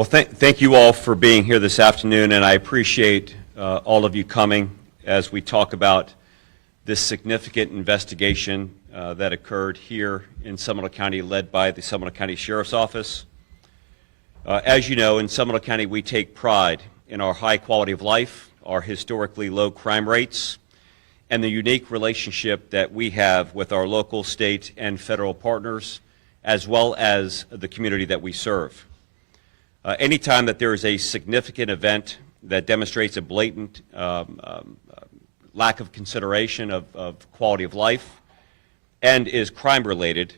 Well, thank you all for being here this afternoon, and I appreciate all of you coming as we talk about this significant investigation that occurred here in Seminole County, led by the Seminole County Sheriff's Office. As you know, in Seminole County, we take pride in our high quality of life, our historically low crime rates, and the unique relationship that we have with our local, state, and federal partners, as well as the community that we serve. Anytime that there is a significant event that demonstrates a blatant lack of consideration of quality of life and is crime-related,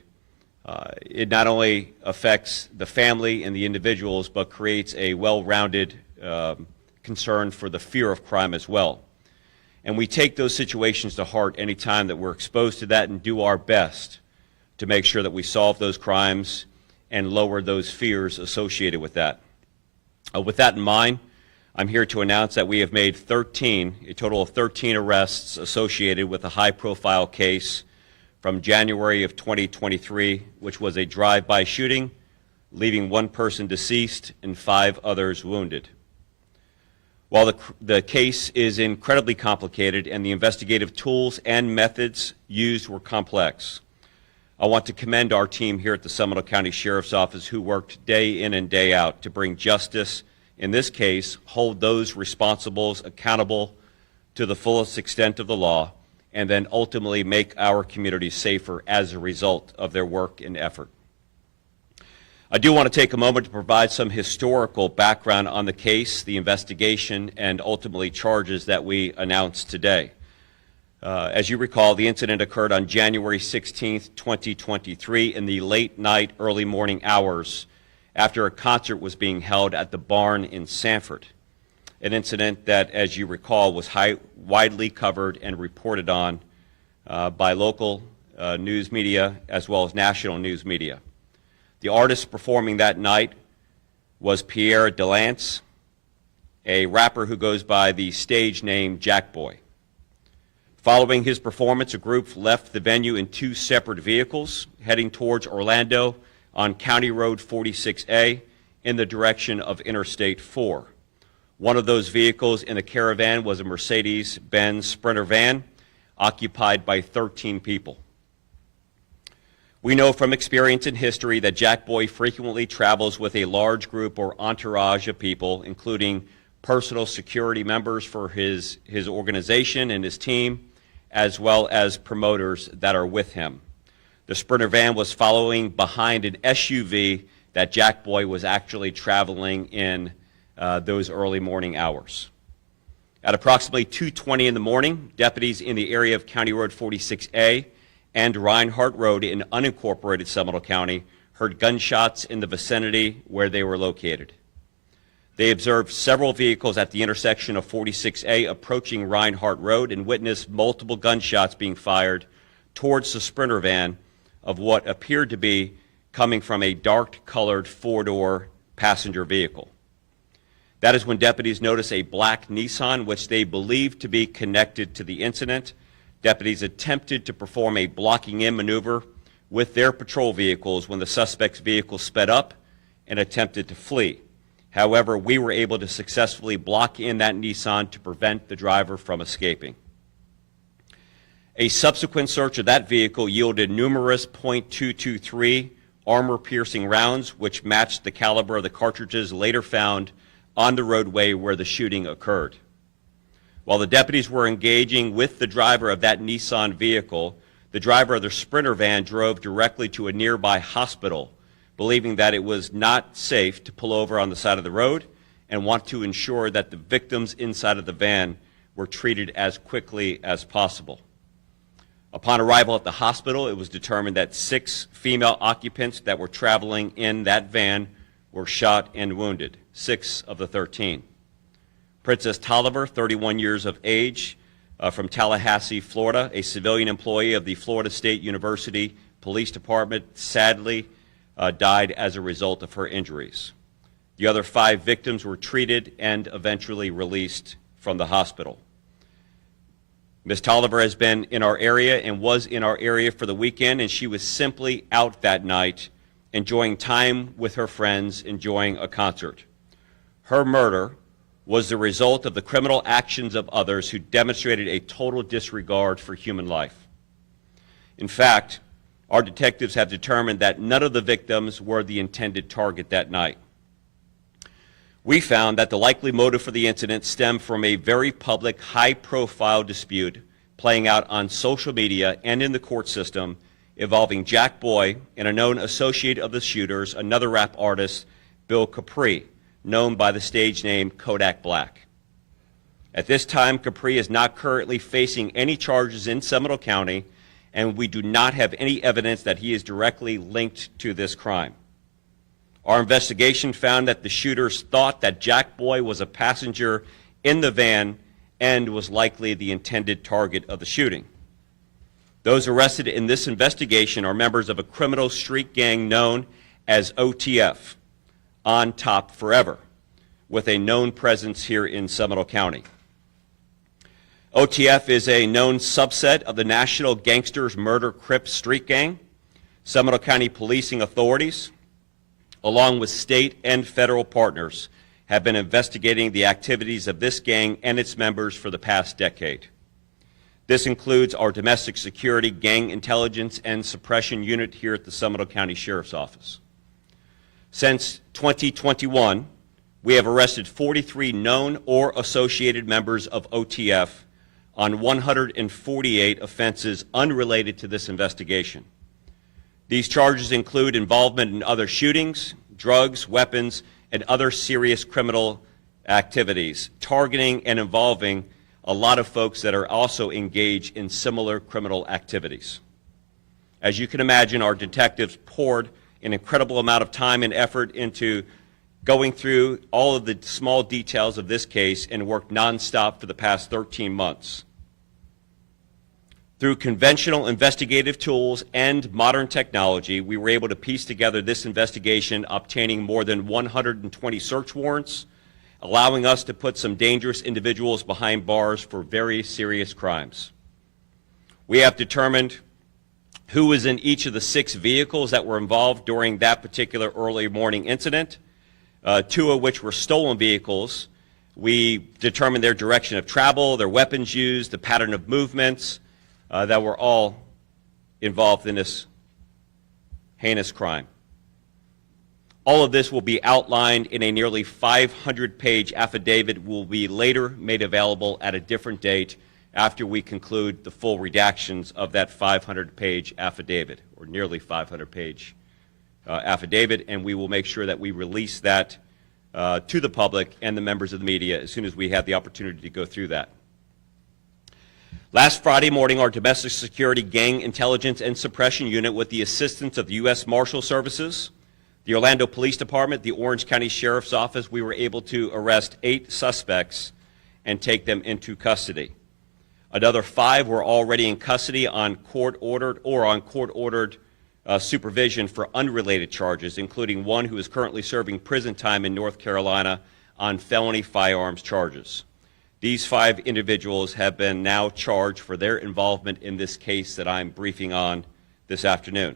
it not only affects the family and the individuals, but creates a well-rounded concern for the fear of crime as well. And we take those situations to heart anytime that we're exposed to that and do our best to make sure that we solve those crimes and lower those fears associated with that. With that in mind, I'm here to announce that we have made a total of 13 arrests associated with a high-profile case from January of 2023, which was a drive-by shooting, leaving one person deceased and 5 others wounded. While the case is incredibly complicated and the investigative tools and methods used were complex, I want to commend our team here at the Seminole County Sheriff's Office who worked day in and day out to bring justice, in this case, hold those responsible accountable to the fullest extent of the law, and then ultimately make our community safer as a result of their work and effort. I do want to take a moment to provide some historical background on the case, the investigation, and ultimately charges that we announced today. As you recall, the incident occurred on January 16th, 2023 in the late night, early morning hours after a concert was being held at the Barn in Sanford, an incident that, as you recall, was widely covered and reported on by local news media as well as national news media. The artist performing that night was Pierre Delance, a rapper who goes by the stage name Jack Boy. Following his performance, a group left the venue in 2 separate vehicles, heading towards Orlando on County Road 46A in the direction of Interstate 4. One of those vehicles in the caravan was a Mercedes-Benz Sprinter van occupied by 13 people. We know from experience and history that Jack Boy frequently travels with a large group or entourage of people, including personal security members for his organization and his team, as well as promoters that are with him. The Sprinter van was following behind an SUV that Jack Boy was actually traveling in those early morning hours. At approximately 2:20 in the morning, deputies in the area of County Road 46A and Reinhardt Road in unincorporated Seminole County heard gunshots in the vicinity where they were located. They observed several vehicles at the intersection of 46A approaching Reinhardt Road and witnessed multiple gunshots being fired towards the Sprinter van of what appeared to be coming from a dark-colored 4-door passenger vehicle. That is when deputies noticed a black Nissan, which they believed to be connected to the incident. Deputies attempted to perform a blocking-in maneuver with their patrol vehicles when the suspect's vehicle sped up and attempted to flee. However, we were able to successfully block in that Nissan to prevent the driver from escaping. A subsequent search of that vehicle yielded numerous .223 armor-piercing rounds, which matched the caliber of the cartridges later found on the roadway where the shooting occurred. While the deputies were engaging with the driver of that Nissan vehicle, the driver of the Sprinter van drove directly to a nearby hospital, believing that it was not safe to pull over on the side of the road and want to ensure that the victims inside of the van were treated as quickly as possible. Upon arrival at the hospital, it was determined that 6 female occupants that were traveling in that van were shot and wounded, 6 of the 13. Princess Tolliver, 31 years of age, from Tallahassee, Florida, a civilian employee of the Florida State University Police Department, sadly died as a result of her injuries. The other 5 victims were treated and eventually released from the hospital. Ms. Tolliver has been in our area and was in our area for the weekend, and she was simply out that night enjoying time with her friends, enjoying a concert. Her murder was the result of the criminal actions of others who demonstrated a total disregard for human life. In fact, our detectives have determined that none of the victims were the intended target that night. We found that the likely motive for the incident stemmed from a very public, high-profile dispute playing out on social media and in the court system involving Jack Boy and a known associate of the shooters, another rap artist, Bill Capri, known by the stage name Kodak Black. At this time, Capri is not currently facing any charges in Seminole County, and we do not have any evidence that he is directly linked to this crime. Our investigation found that the shooters thought that Jack Boy was a passenger in the van and was likely the intended target of the shooting. Those arrested in this investigation are members of a criminal street gang known as OTF, On Top Forever, with a known presence here in Seminole County. OTF is a known subset of the National Gangsters Murder Crip Street Gang. Seminole County policing authorities, along with state and federal partners, have been investigating the activities of this gang and its members for the past decade. This includes our Domestic Security Gang Intelligence and Suppression Unit here at the Seminole County Sheriff's Office. Since 2021, we have arrested 43 known or associated members of OTF on 148 offenses unrelated to this investigation. These charges include involvement in other shootings, drugs, weapons, and other serious criminal activities, targeting and involving a lot of folks that are also engaged in similar criminal activities. As you can imagine, our detectives poured an incredible amount of time and effort into going through all of the small details of this case and worked nonstop for the past 13 months. Through conventional investigative tools and modern technology, we were able to piece together this investigation, obtaining more than 120 search warrants, allowing us to put some dangerous individuals behind bars for very serious crimes. We have determined who was in each of the 6 vehicles that were involved during that particular early morning incident, 2 of which were stolen vehicles. We determined their direction of travel, their weapons used, the pattern of movements, that were all involved in this heinous crime. All of this will be outlined in a nearly 500-page affidavit, will be later made available at a different date after we conclude the full redactions of that 500-page affidavit, or nearly 500-page affidavit, and we will make sure that we release that to the public and the members of the media as soon as we have the opportunity to go through that. Last Friday morning, our Domestic Security Gang Intelligence and Suppression Unit, with the assistance of the U.S. Marshal Services, the Orlando Police Department, the Orange County Sheriff's Office, we were able to arrest 8 suspects and take them into custody. Another 5 were already in custody on court-ordered supervision for unrelated charges, including one who is currently serving prison time in North Carolina on felony firearms charges. These 5 individuals have been now charged for their involvement in this case that I'm briefing on this afternoon.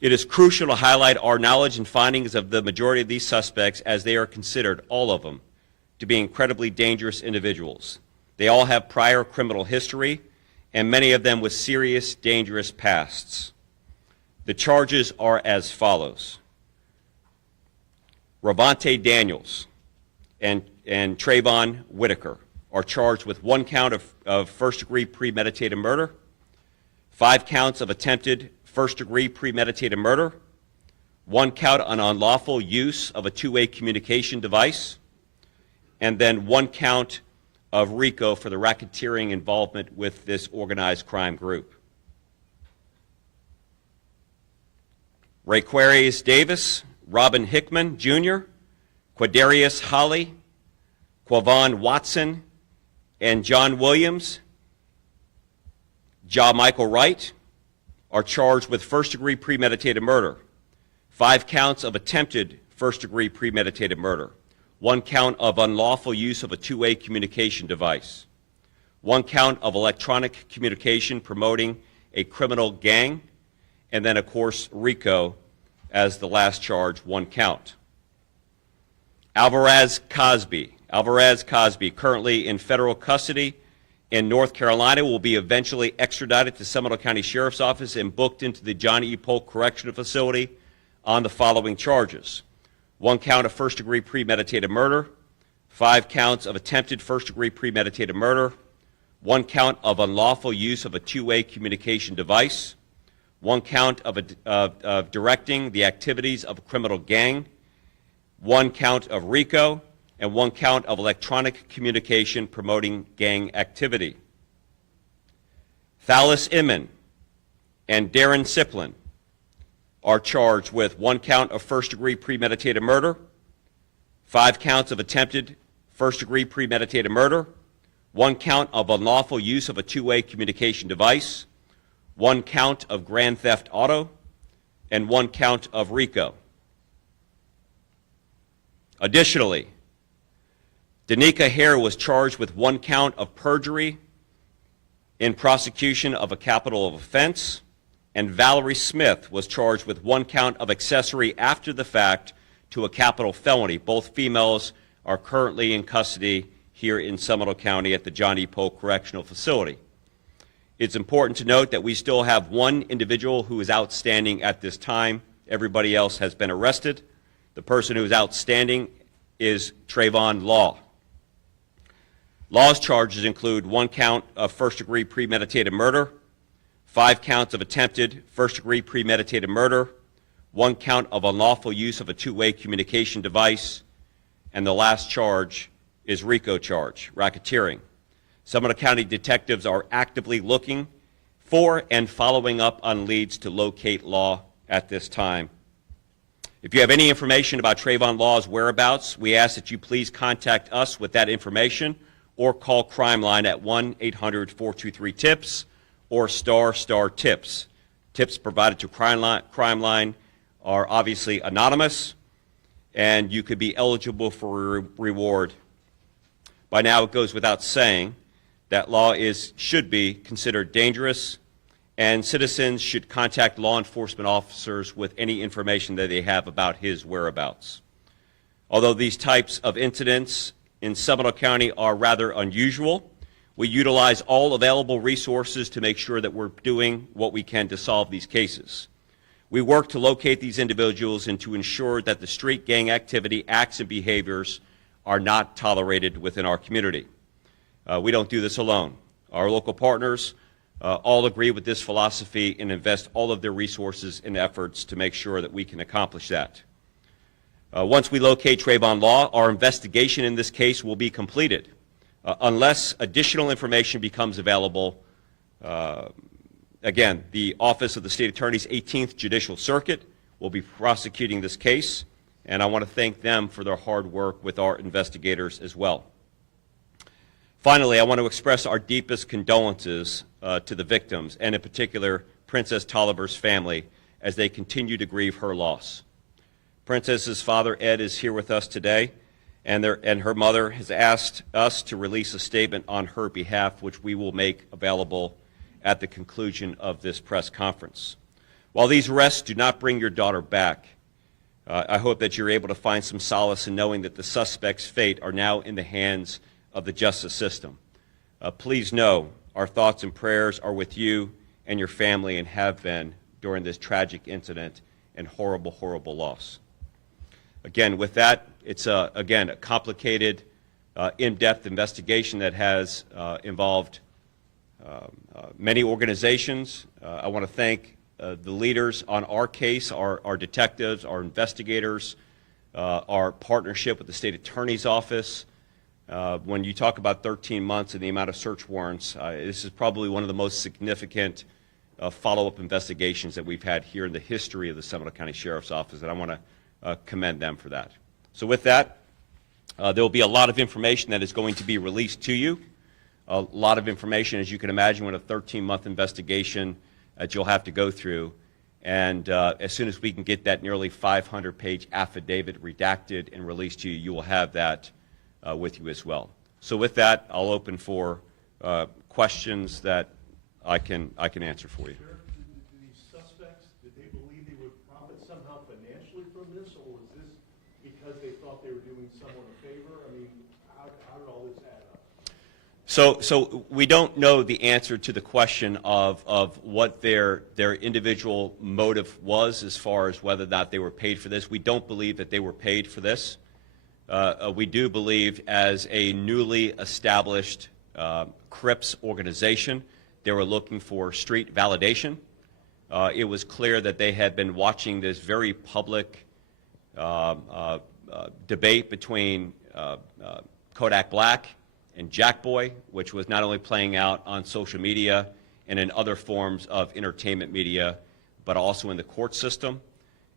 It is crucial to highlight our knowledge and findings of the majority of these suspects, as they are considered, all of them, to be incredibly dangerous individuals. They all have prior criminal history, and many of them with serious, dangerous pasts. The charges are as follows. Ravante Daniels and Trayvon Whitaker are charged with 1 count of first-degree premeditated murder, 5 counts of attempted first-degree premeditated murder, 1 count on unlawful use of a two-way communication device, and then 1 count of RICO for the racketeering involvement with this organized crime group. Rayquarius Davis, Robin Hickman Jr., Quadarius Holly, Quavon Watson, and John Williams, Ja Michael Wright, are charged with first-degree premeditated murder, 5 counts of attempted first-degree premeditated murder, 1 count of unlawful use of a two-way communication device, 1 count of electronic communication promoting a criminal gang, and then, of course, RICO as the last charge, 1 count. Alvarez Cosby, currently in federal custody in North Carolina, will be eventually extradited to Seminole County Sheriff's Office and booked into the John E. Polk Correctional Facility on the following charges: 1 count of first-degree premeditated murder, 5 counts of attempted first-degree premeditated murder, 1 count of unlawful use of a two-way communication device, 1 count of directing the activities of a criminal gang, 1 count of RICO, and 1 count of electronic communication promoting gang activity. Thalis Iman and Darren Siplin are charged with 1 count of first-degree premeditated murder, 5 counts of attempted first-degree premeditated murder, 1 count of unlawful use of a two-way communication device, 1 count of grand theft auto, and 1 count of RICO. Additionally, Danica Hare was charged with 1 count of perjury in prosecution of a capital offense, and Valerie Smith was charged with 1 count of accessory after the fact to a capital felony. Both females are currently in custody here in Seminole County at the John E. Polk Correctional Facility. It's important to note that we still have 1 individual who is outstanding at this time. Everybody else has been arrested. The person who is outstanding is Trayvon Law. Law's charges include 1 count of first-degree premeditated murder, 5 counts of attempted first-degree premeditated murder, 1 count of unlawful use of a two-way communication device, and the last charge is RICO charge, racketeering. Seminole County detectives are actively looking for and following up on leads to locate Law at this time. If you have any information about Trayvon Law's whereabouts, we ask that you please contact us with that information or call Crime Line at 1-800-423-TIPS or **TIPS. Tips provided to Crime Line are obviously anonymous, and you could be eligible for a reward. By now, it goes without saying that Law should be considered dangerous, and citizens should contact law enforcement officers with any information that they have about his whereabouts. Although these types of incidents in Seminole County are rather unusual, we utilize all available resources to make sure that we're doing what we can to solve these cases. We work to locate these individuals and to ensure that the street gang activity, acts, and behaviors are not tolerated within our community. We don't do this alone. Our local partners all agree with this philosophy and invest all of their resources and efforts to make sure that we can accomplish that. Once we locate Trayvon Law, our investigation in this case will be completed. Unless additional information becomes available, again, the Office of the State Attorney's 18th Judicial Circuit will be prosecuting this case, and I want to thank them for their hard work with our investigators as well. Finally, I want to express our deepest condolences to the victims, and in particular, Princess Tolliver's family, as they continue to grieve her loss. Princess's father, Ed, is here with us today, and her mother has asked us to release a statement on her behalf, which we will make available at the conclusion of this press conference. While these arrests do not bring your daughter back, I hope that you're able to find some solace in knowing that the suspect's fate are now in the hands of the justice system. Please know our thoughts and prayers are with you and your family and have been during this tragic incident and horrible, horrible loss. Again, with that, it's again a complicated, in-depth investigation that has involved many organizations. I want to thank the leaders on our case, our detectives, our investigators, our partnership with the State Attorney's Office. When you talk about 13 months and the amount of search warrants, this is probably one of the most significant follow-up investigations that we've had here in the history of the Seminole County Sheriff's Office, and I want to commend them for that. So with that, there will be a lot of information that is going to be released to you. A lot of information, as you can imagine, with a 13-month investigation that you'll have to go through. And as soon as we can get that nearly 500-page affidavit redacted and released to you, you will have that with you as well. So with that, I'll open for questions that I can answer for you. Sheriff, did these suspects, did they believe they would profit somehow financially from this, or was this because they thought they were doing something So we don't know the answer to the question of what their individual motive was as far as whether or not they were paid for this. We don't believe that they were paid for this. We do believe as a newly established Crips organization, they were looking for street validation. It was clear that they had been watching this very public debate between Kodak Black and Jack Boy, which was not only playing out on social media and in other forms of entertainment media, but also in the court system,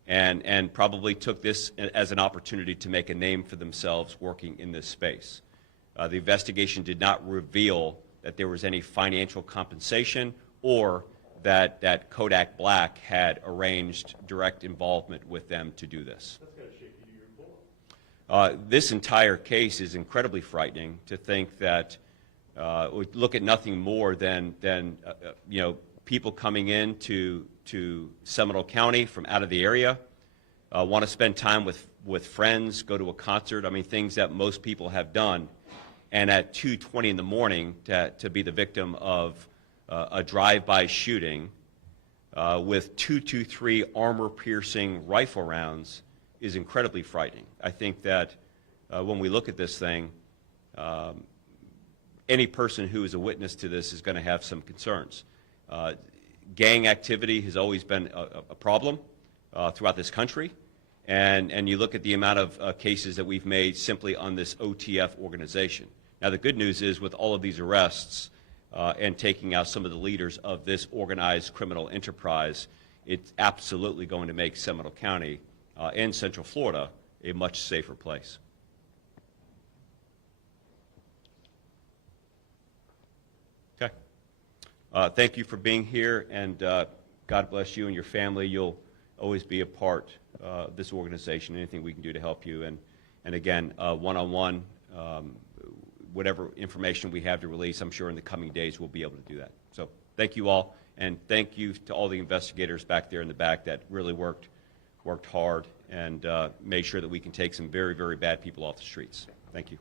and probably took this as an opportunity to make a name for themselves working in this space. The investigation did not reveal that there was any financial compensation or that Kodak Black had arranged direct involvement with them to do this. That's got to shake you to your core. This entire case is incredibly frightening to think that we look at nothing more than you know, people coming in to Seminole County from out of the area, want to spend time with friends, go to a concert. I mean, things that most people have done, and at 2:20 in the morning to be the victim of a drive-by shooting with .223 armor-piercing rifle rounds is incredibly frightening. I think that when we look at this thing, any person who is a witness to this is going to have some concerns. Gang activity has always been a problem throughout this country, and you look at the amount of cases that we've made simply on this OTF organization. Now, the good news is with all of these arrests and taking out some of the leaders of this organized criminal enterprise, it's absolutely going to make Seminole County and Central Florida a much safer place. Okay. Thank you for being here, and God bless you and your family. You'll always be a part of this organization, anything we can do to help you. And again, one-on-one, whatever information we have to release, I'm sure in the coming days we'll be able to do that. So thank you all, and thank you to all the investigators back there in the back that really worked hard and made sure that we can take some very, very bad people off the streets. Thank you.